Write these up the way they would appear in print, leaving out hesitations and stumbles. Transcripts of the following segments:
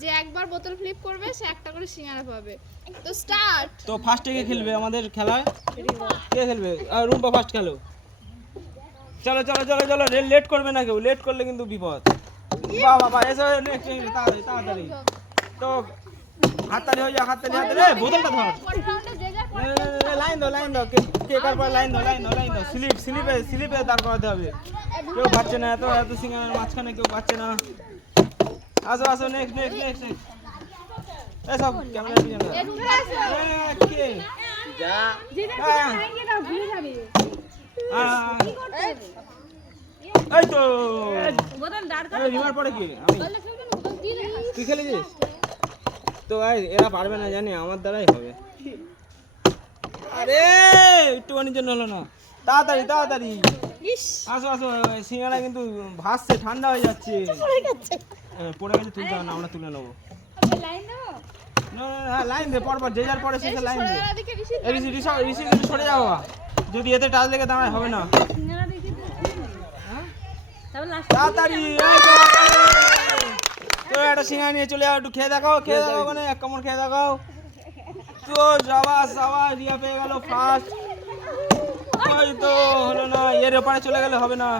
যে একবার বোতল ফ্লিপ করবে সে একটা করে সিঙ্গারা পাবে। তো স্টার্ট। তো ফার্স্টে কে খেলবে আমাদের খেলায়? কে খেলবে? রুম্পা ফার্স্ট খেলো। চলো চলো চলো চলো, লেট করবে না কেউ, লেট করলে কিন্তু বিপদ। বাহ বাবা, এসো তাড়াতাড়ি তাড়াতাড়ি। তো হাততালি হয়ে যা, হাততালি হাততালি। বোতলটা ধর, লাইন দাও লাইন দাও, কে কার পর লাইন দাও লাইন দাও লাইন দাও। স্লিপে দাঁড় করাতে হবে। কেউ পাচ্ছে না, এত এত সিঙ্গারার মাঝখানে কেউ পাচ্ছে না। আসো আসো, নেক্সট নেক্সট নেক্সট নেক্সট। সব ক্যামেরা দিয়ে নাও। কে যা এই তো রিমার পড়ে কি? আমি তুই খেলেছিস তো? এরা পারবে না জানি, আমার দ্বারাই হবে। আরে একটুখানির জন্য হলো না। তাড়াতাড়ি তাড়াতাড়ি আসো আসো, সিঙ্গারা কিন্তু ভাসছে, ঠান্ডা হয়ে যাচ্ছে। পড়ে গেছে, তুলতে হবে না, আমরা তুলে নেবো। হ্যাঁ লাইন দে, পরপর যে যার পরে শেষে লাইন দে। ঋষি কিন্তু সরে যাও, যদি এতে টাচ লেগে দাঁড়ায় হবে না। তাড়াতাড়ি তো একটা সিঙ্গারা নিয়ে চলে যাও, একটু খেয়ে দেখাও, খেয়ে দেখাও, মানে এক কামড় খেয়ে দেখাও। তো যাওয়া রিয়া পেয়ে গেল ফার্স্ট। ওই তো হলো না, এর ওপারে চলে গেলে হবে না।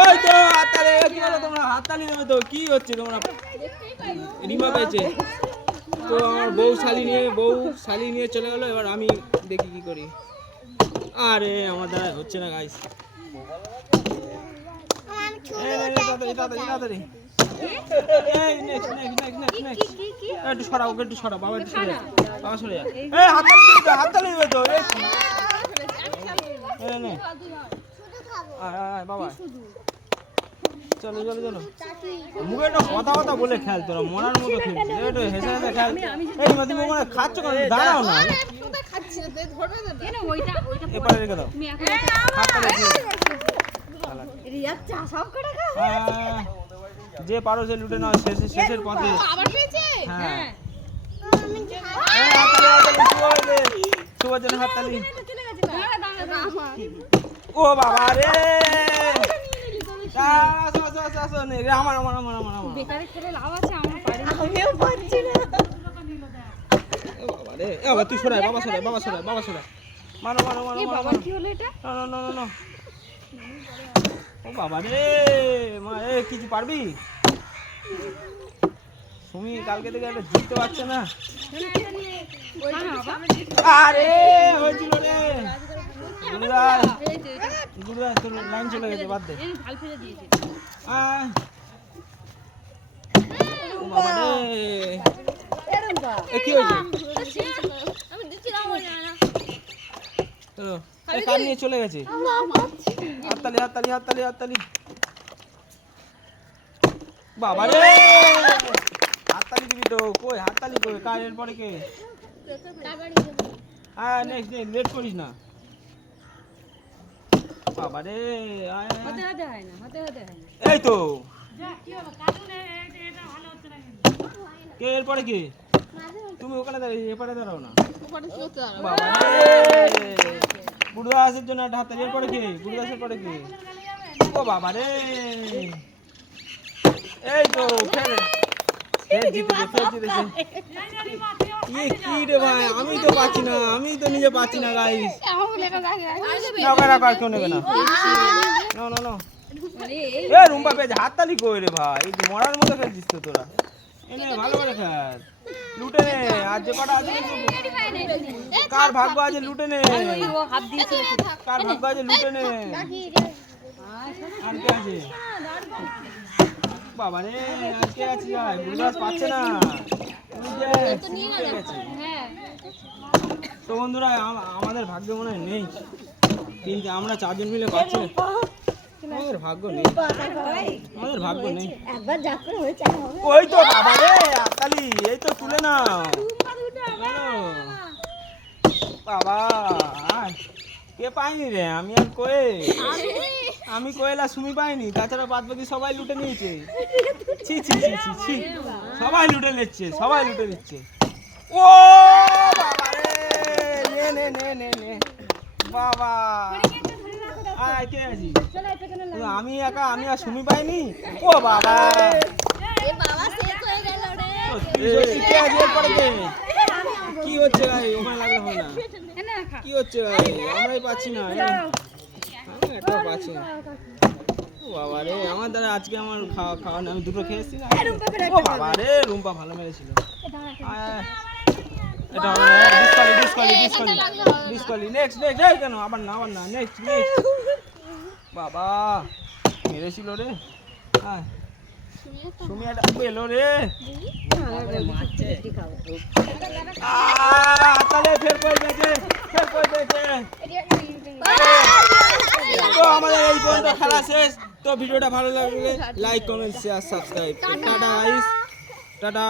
ওই তো হাততালি, কি হলো তোমরা? হাততালি দেবে তো, কি হচ্ছে তোমরা? রিমা পেয়েছে তো, আমার বউ শালি নিয়ে চলে গেলো। এবার আমি দেখি কি করি। আরে আমার দ্বারা হচ্ছে না গাইস। তাড়াতাড়ি তাড়াতাড়ি তাড়াতাড়ি, একটু সরাও, একটু সরাও বাবা, একটু সরে বাবা, সরে যা। হাততালি দেবে তো বাবা। চলো চলো চলো, মুখে একটা কথা কথা বলে খেল, তোরা মরার মতো খেলছিস, একটু হেসে হেসে খেল। এই তুমি মনে খাচ্ছ কেন? দাঁড়াও না, এপারে রেখে দাও। যে পারো সে লুটে নাও, শেষের পথে। হ্যাঁ সুভাষের হাততালি। ও বাবা রে, আমার আমার আমার আমার আমার বেকারে খেলে লাভ আছে, আমার পারি না, আমিও পারছি না। ও বাবা রে, এ বাবা তুই সরাই, বাবা সরাই, বাবা সরাই, বাবা সরাই। মারো মারো মারো, এই বাবা কি হলো এটা? না না না না, ও বাবা রে, মা এ কিছু পারবি? তুমি কালকে থেকে একটা জিততে পারছে না। আরে হয়েছিল রে, গুরুদা তোর লাইন চলে গেছে, বাদ দে। বাবা রে, কি হয়েছে? কার নিয়ে চলে গেছে? হাততালি হাততালি হাততালি হাততালি। বাবা রে, হাততালি দিবি তো, কই হাততালি কই? কার এরপরে কে? হ্যাঁ নেক্সট ডে, লেট করিস না। বাবা রে, এই তো কে এরপরে কে? তুমি ওখানে দাঁড়িয়ে, এপারে দাঁড়াও না। বাবা রে, গুরুদাসের জন্য একটা হাততালি। এরপরে কে? গুরুদাসের পরে কে? ও বাবা রে, এই তো ফের জিতেছে। কি রে ভাই, আমি তো পাচ্ছি না, আমি তো নিজে পাচ্ছি না গাইস। কেউ নেবে না, এ রুম্পা পেয়েছে। হাততালি কই রে ভাই, মরার মতো খেলছিস তো তোরা। এনে ভালো করে খেল, লুটে নে। আর যে কটা আছে, কার ভাগ্য আছে লুটে নে, কার ভাগ্য আছে লুটে নে। আর কে আছে? বাবা রে, আর কে আছে? গুরুদাস পাচ্ছে না। তো বন্ধুরা, আমাদের ভাগ্য মনে হয় নেই, কিন্তু আমরা চারজন মিলে পাচ্ছি। আমাদের ভাগ্য নেই, আমাদের ভাগ্য নেই। ওই তো বাবা রে, হাততালি, এই তো তুলে নাও বাবা। কে পাইনি রে? আমি আর আমি কোয়েলা সুমি পাইনি, তাছাড়া বাদ বাকি সবাই লুটে নিয়েছে। ছি ছি ছি ছি ছি, সবাই লুটে নিচ্ছে, সবাই লুটে নিচ্ছে। ও বাবা রে, নে নে নে নে নে বাবা। আয় কে আছিস? আমি একা, আমি আর সুমি পাইনি। ও বাবা কে আছে এরপরে কে? কি হচ্ছে ভাই? ওখানে লাগলে হয় না। কি হচ্ছে ভাই? আমরাই পাচ্ছি না। আমি একটাও পাচ্ছি না। ও বাবা রে, আমার দ্বারা আজকে আমার খাওয়া আমি দুটো খেয়েছি না। ও বাবা রে, রুম্পা ভালো মেরেছিল। আয়, এটা হবে না। ডিসকালি। নেক্সট কেন? আবার না। নেক্সট। বাবা মেরেছিল রে। হ্যাঁ সুমি একটা পেলো রে। তাহলে ফের কই দিয়েছে। তো আমাদের এই পর্যন্ত খেলা শেষ। তো ভিডিওটা ভালো লাগলে like comment share subscribe. Tata guys, tata.